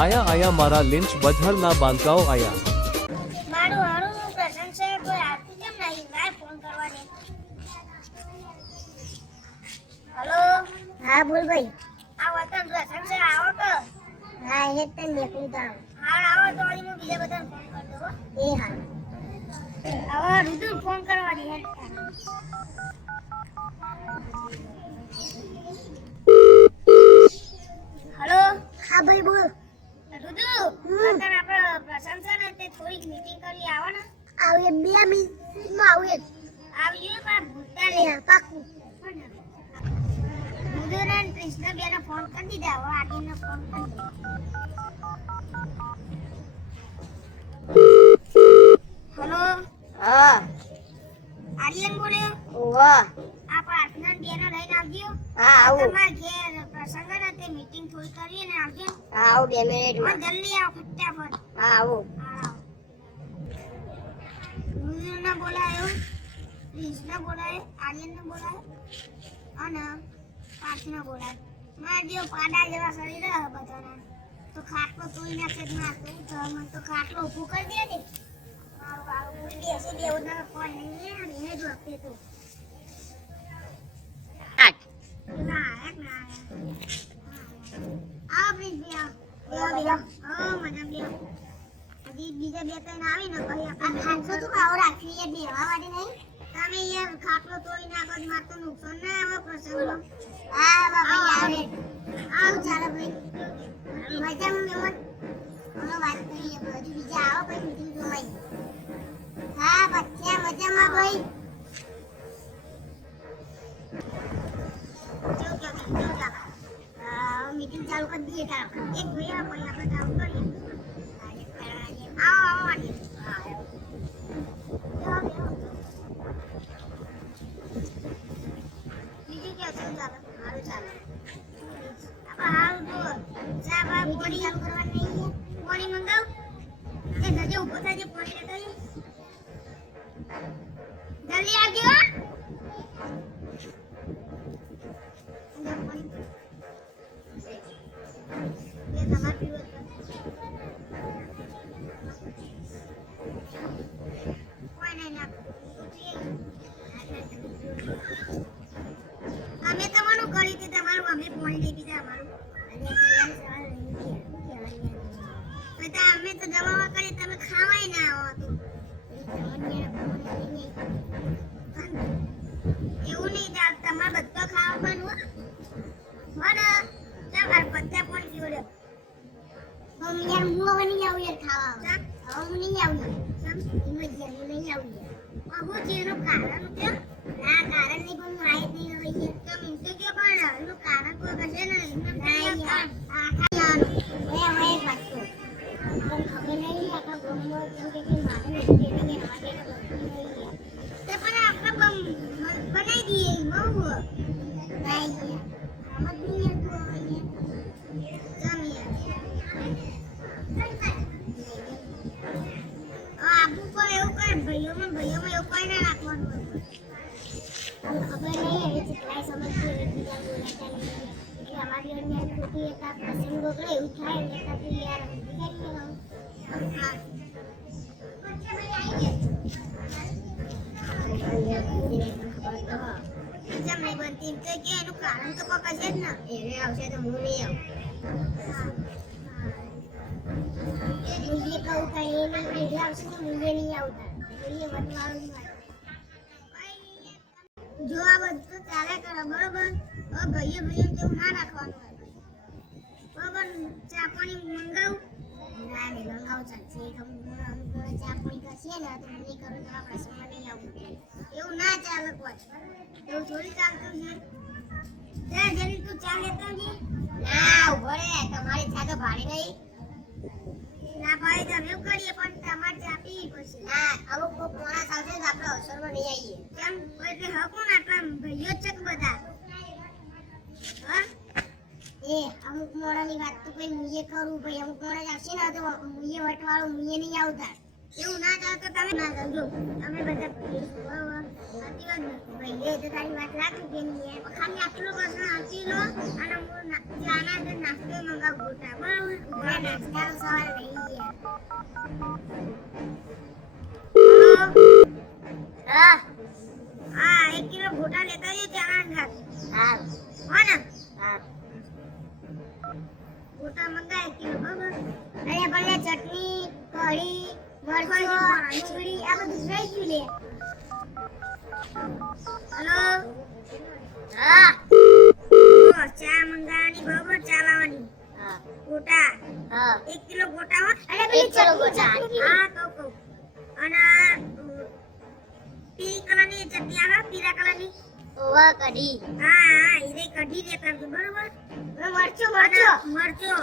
આયા મારા લિંચ બજારના બાંધકાઓ આયા. મારું હારું પ્રસંગ છે, કોઈ આવતું કેમ નહીં? મારે ફોન કરવા દે. હેલો, હા બોલ ભાઈ. આ વતન પ્રસંગ છે, આવો તો. હા એ જ તને મેકલું તો હાલ આવો તો હું બીજા બધાને ફોન કરી દઉં હો. એ હા હવે રુદુ ફોન કરવા દે. હેલો, હા ભાઈ બોલ. રુદુ, વતન આપણે પ્રસંગ છે ને તે થોડીક મીટિંગ કરી આવો ને. આવીએ 2 મિનિટમાં આવીએ. આવજો પણ ભૂલતા એ નહીં. હા પાકું. રુદુને અને કૃષ્ણબેને ફોન કરી દીધા, હવે આગળનો ફોન કરી દો. હેલો, હા આર્યન બોલે. વાહ આ પ્રાર્થના બેનો લઈને આવજો. હા આવું. તમારા ઘેર પ્રસંગ ને તે મીટિંગ થોડી કરીએ ને આવજો. હા આવું 2 પણ મિનિટમાં. જલ્દી આવો ફટાફટ. હા આવું. હા. રુદુને બોલાયો, કૃષ્ણ બોલાયો, આર્યનને બોલાયો અને પ્રાર્થના બોલાયો. મારા જેવો પાડા જેવા શરીર હે બધાના. તો ખાટલો તોડી નાખે જ ના તો મને તો ખાટલો ઊભું કરી દે ને. મારું બાળક બેસી દેવું ના કોઈ નહીં ને એને જ વખતે તો. ના એક ના આ પ્લીઝ બે હા મજા બે હજી બીજા 2-3 આવી ને પછી આપણે ખાટલો તો આવો રાખી એ બેવા વાળી નહીં. તમે યાર ખાટલો તોડી નાખો જ માર તો નુકસાન ના આવે પ્રસંગમાં. હા બાપા આવે આવ ચાલો ભાઈ મજામાં મેમન બોલો વાત કરીએ હજુ બીજા આવો પછી મીટિંગ જોવાય. હા બચ્ચા મજામાં ભાઈ. મીટિંગ ચાલુ કરી દઈએ તારો એક ભાઈ પછી આપણે ચાલુ કરીએ. આવો બીજું ક્યાં શું ચાલે? સારું ચાલે. હાલ તો ચા બા પાણી ચાલુ કરવાની નહીં. પાણી મંગાવ એ જજે ઉભો થજે પાણી લેતો જલ્દી આવજો. અમે તમારું કરી તે તમારું અમે પાણી લઈ દીધા અમારું. અમે તો જમાવા કરીએ તમે ખાવાય ના આવો તો. એવું નહીં તમારે બધો ખાવાનું મને તમારે બધા પણ પીવડે. હું યાર હું હવે નહીં આવું યાર ખાવા. હવે હું નહીં આવું નહીં આવું. હું જેનું કારણ કેમ ના કારણ નહીં પણ હું આવી જ નહીં હવે તમે તો કે પણ એનું કારણ કોઈ કશે ને ખબર નહીં આખા ગમો કે મારે નથી તે પણ આપણે બનાવી દઈએ બહુ નહીં આમ જ નહીં તો જમીએ આબુ કોઈ એવું કરે ભાઈઓમાં એવું કોઈ ના રાખવાનું ખબર નહીં હવે કેટલાય સમજતું એકબીજા બોલાતા નહીં એટલે અમારી અન્ય ખોટી એકા પ્રસંગ બગડે એવું થાય ને એકાથી યાર એનું કારણ તો કોઈ કશે જ ને એને આવશે તો હું નહીં આવું. મૂલ્ય કહું કઈ એને આવશે તો મૂલ્ય નહીં આવતા મૂલ્ય વધવાનું જો આ બધું ચાલે કરે બરોબર. હવે ભાઈઓ જેવું ના રાખવાનું હોય બરોબર. ચા પાણી મંગાવું ના નહીં મંગાવું ચાલશે. અમુક ચા પાણી કરશે ને તો નહીં કરું તો આપણે સમય નહીં આવું એવું ના ચાલે કોઈ. એવું થોડી ચાલતું છે. જલ્દી તું ચા લેતા આવજે. ના ઉભો રે તમારી ચા તો ભાડે નહીં. ના ભાઈ તમે એવું કરીએ પણ તમારે ચા પીવી પડશે. ના અમુક માણસ આવશે તો આપણે અવસરમાં નહીં આવીએ કેમ એટલે હા કોણ આટલા ભાઈઓ જ છે કે બધા હા એ અમુક મોડાની વાત તો કોઈ મુએ કરું ભાઈ અમુક મોડા આવશે ને તો મુએ વટવાળું મુએ નહીં આવતા એવું ના ચાલે તો તમે ના કરજો. તમે બધા ભાઈઓ છો, બરાબર? સાચી વાત ને? ભાઈએ તો તારી વાત રાખી કે નહીં યાર. ખાલી આટલો પ્રશ્ન સાચી લો અને હું ચાના અંદર નાસ્તો મંગાવું ગોટા, બરાબર? ના, નાસ્તાનો સવાલ નહીં યાર. હા હા, 1 કિલો ગોટા લેતા આવજો ચાના અંદર. હા હો ને? હા ગોટા મંગાય 1 કિલો, બરાબર? અને ભલે ચટણી, કઢી, મરચું, ડુંગળી આ બધું જોઈ ગયું લે. હલો, હા ચા મંગાવવાની, બરાબર? ચા લાવવાની. હા ગોટા હા 1 કિલો ગોટા હો. અને 1 કિલો ગોટા. હા કહું. અને પીળી કલરની ચટણી આવે, પીળા કલરની. ઓવા કઢી હા, ઈરે કઢી લેતા આવજો, બરાબર? મરચો.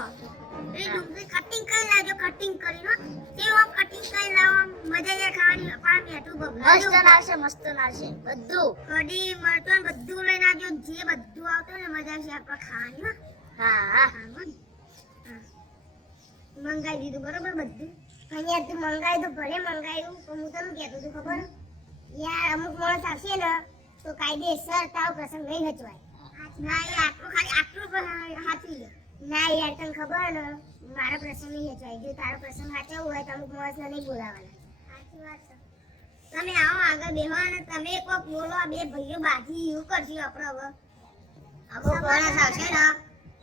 એ ડુંગળી કટિંગ કરી લાવજો, કટિંગ કરીને. કેવો કટિંગ કરી લાવો, મજા આવે ખાવાની. પાછું મીઠું મસ્ત બગડે. મસ્ત નાશે બધું. કઢી, મરચાં બધું લઈને આવજો. જે બધું આવતું હોય ને મજા આવશે આપણે ખાવાની, હો. હા હા મંગાઈ દીધું, બરોબર? બધું અહીંયા તું મંગાઈ તો ભલે મંગાયું, પણ હું તને કહેતો તું ખબર યાર, અમુક માણસ આવશે ને તો કાયદેસર તાવ પ્રસંગ નહીં હચવાય. ના યાર, આટલું હાચવી લે. ના યાર, તને ખબર ને મારો પ્રસંગ નહીં હચવાય. જો તારો પ્રસંગ હાચવવો હોય તો અમુક માણસને નહીં બોલાવાના. સાચી વાત છે. તમે આવો આગળ બેહો અને તમે કોક બોલો. આ બે ભાઈઓ બાજી એવું કરશું આપણે હવે. અમુક માણસ આવશે ને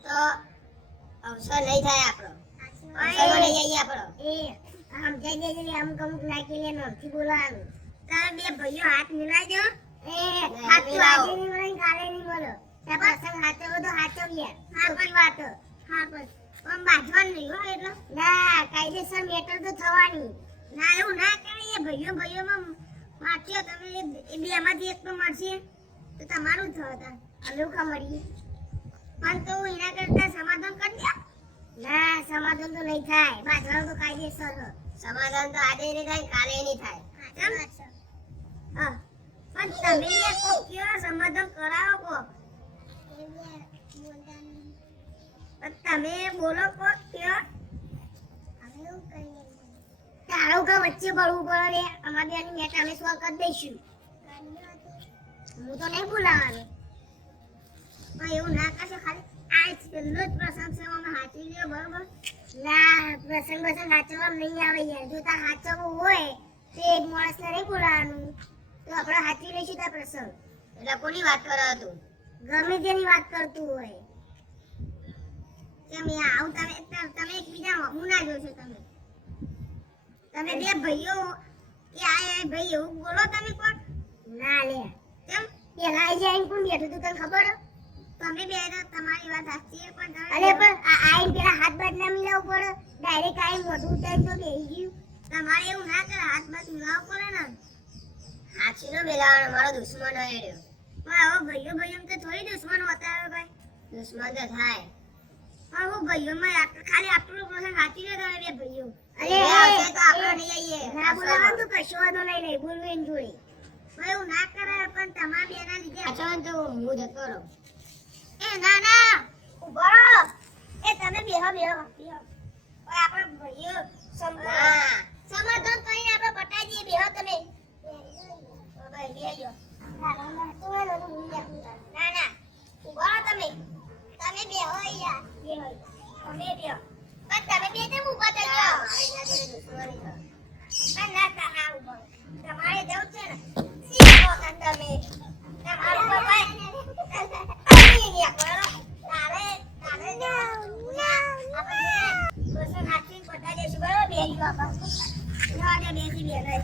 તો અવસર નહીં થાય આપણો. અવસર એ બની જઈએ આપણો. સમજાઈ દેજે લે, અમુક નાખી લે, નોમથી બોલાવાનું. તમે બે ભાઈઓ હાથ મિલાઈ દો. હાથ તો આજે નહીં મળે ને કાલે નહીં મળે. ત્યાં પ્રસંગ હાચવો તો હાચવીએ. ખોટી વાત. હા, પણ બાજવાનું નહીં હો. એટલે ના, કાયદેસર મેટર તો થવાની. ના, એવું ના કરીએ. ભાઈઓમાં વાંચ્યો તમે એ બે માંથી એક તો મળશે તો તમારું જ થતા. અનોખા મળીએ. પણ તો એના કરતા સમાધાન કરી દો. ના, સમાધાન તો નહીં થાય. બાજવાનું તો કાયદેસર. સમાધાન તો આજે નહીં થાય કાલે નહીં થાય. હા, પણ તમે એક કોક કયો સમાધાન કરાવો કોક. પણ તમે બોલો કોક કયો. તારો કા વચ્ચે પડવું પડે રે. અમારી બેની મેટ અમે સોલ્વ કરી દઈશું. હું તો નહીં બોલાવાનું. પણ એવું ના કરશો. ખાલી આ જ પહેલો જ પ્રસંગ છે, અમે હાચવી લ્યો, બરોબર? ના, પ્રસંગ હાચવવામાં નહીં આવે યાર. જો તાર હાચવવું હોય તો એક માણસને નહીં બોલાવાનું, તો આપણે હાચવી લઈશું તાર પ્રસંગ. એટલે કોની વાત કરો તું? ગમે તેની વાત કરતું હોય. કેમ યાર, આવું તમે એકબીજા હું ના જોશો. તમે બે ભાઈઓ કે આ ભાઈ એવું બોલો તમે કોણ. ના લે, કેમ પેલા આઈ જાય કોણ બેઠું તું, તને ખબર? તમે બે તમારી વાત સાચી છે, પણ અરે પણ આઈ પેલા હાથ બાદ ના મિલાવવું પડે. ડાયરેક્ટ આઈ મોઢું ઉતારી તો બેહી ગયું. તમારે એવું ના કરે, હાથ બાદ મિલાવવું પડે ને. હાચી નો બેલાવાનો મારો દુશ્મન હોય રહ્યો. પણ હવે ભાઈઓ તો થોડી દુશ્મન હોતા હવે ભાઈ. દુશ્મન તો થાય. પણ હું ભાઈઓમાં ખાલી આટલું પ્રસંગ સાચી લે તમે બે ભાઈઓ. અરે આવશે તો આપણે નહીં આવીએ. ના બોલાવાનું તો કશો વાંધો નહીં બોલવું એની જોડે. ભાઈ એવું ના કરે, પણ તમારા બેના લીધે પાછળ તો હું જતો રહું. એ ના ઉભો રહો. એ તમે બેહો. ઓય આપણે ભાઈઓ સમાધાન કરીને આપણે પટાઈ દઈએ. બેહો તમે. ભાઈ બેહો. ના ઉભો રહો તમે. તમે બેહો યાર. બેહો. તમે બેહો. પણ તમે બે કેમ ઊભા થઈ ગયા? ના ઉભો. તમારે જવું છે ને. સીધો કાન તમે. તમારું બાપા આવી ગયા કરો. તારે આપણે બસ નાખી પટાઈ દેશું, બરાબર? બેહી બાપા. ના બેસી બે નહીં.